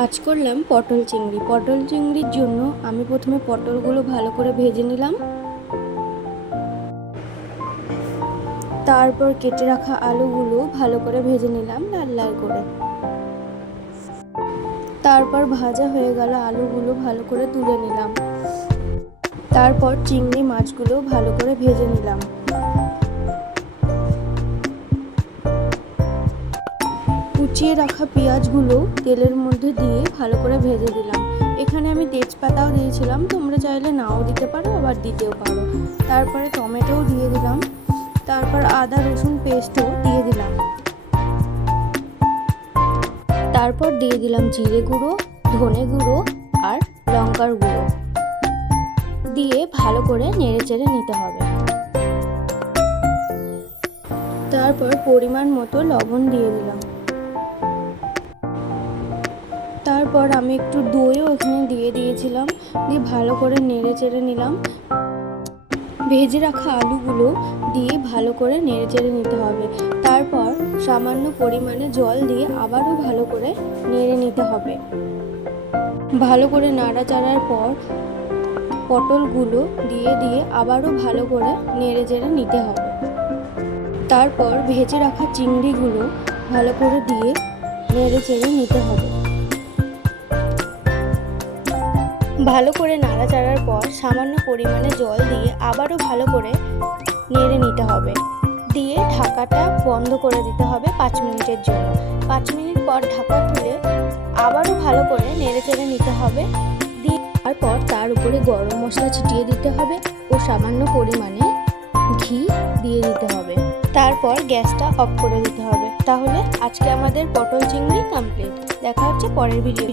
আজ করলাম পটল চিংড়ি। পটল চিংড়ির জন্য আমি প্রথমে পটলগুলো ভালো করে ভেজে নিলাম। তারপর কেটে রাখা আলুগুলো ভালো করে ভেজে নিলাম লাল লাল করে। তারপর ভাজা হয়ে গেল আলুগুলো ভালো করে তুলে নিলাম। তারপর চিংড়ি মাছগুলো ভালো করে ভেজে নিলাম। কুচিয়ে রাখা পেঁয়াজগুলো তেলের মধ্যে দিয়ে ভালো করে ভেজে দিলাম। এখানে আমি তেজপাতাও দিয়েছিলাম, তোমরা চাইলে নাও দিতে পারো, আবার দিতেও পারো। তারপরে টমেটোও দিয়ে দিলাম। তারপর আদা রসুন পেস্টও দিয়ে দিলাম। তারপর দিয়ে দিলাম জিরে গুঁড়ো, ধনে গুঁড়ো আর লঙ্কার গুঁড়ো দিয়ে ভালো করে নেড়ে চেড়ে নিতে হবে। তারপর পরিমাণ মতো লবণ দিয়ে দিলাম। তারপর আমি একটু দইও এখানে দিয়ে দিয়েছিলাম, দিয়ে ভালো করে নেড়ে চেড়ে নিলাম। ভেজে রাখা আলুগুলো দিয়ে ভালো করে নেড়ে চেড়ে নিতে হবে। তারপর সামান্য পরিমাণে জল দিয়ে আবারও ভালো করে নেড়ে নিতে হবে। ভালো করে নাড়াচাড়ার পর পটলগুলো দিয়ে আবারও ভালো করে নেড়ে চেড়ে নিতে হবে। তারপর ভেজে রাখা চিংড়িগুলো ভালো করে দিয়ে নেড়ে চেড়ে নিতে হবে। ভালো করে নাড়াচাড়ার পর সামান্য পরিমাণে জল দিয়ে আবারও ভালো করে নেড়ে নিতে হবে। দিয়ে ঢাকাটা বন্ধ করে দিতে হবে 5 মিনিটের জন্য। 5 মিনিট পর ঢাকা খুলে আবারও ভালো করে নেড়ে চেড়ে নিতে হবে। দিয়ে তারপর তার উপরে গরম মশলা ছিটিয়ে দিতে হবে ও সামান্য পরিমাণে ঘি দিয়ে দিতে হবে। তারপর গ্যাসটা অফ করে দিতে হবে। তাহলে আজকে আমাদের পটল চিংড়ি কমপ্লিট। দেখা হচ্ছে পরের ভিডিও।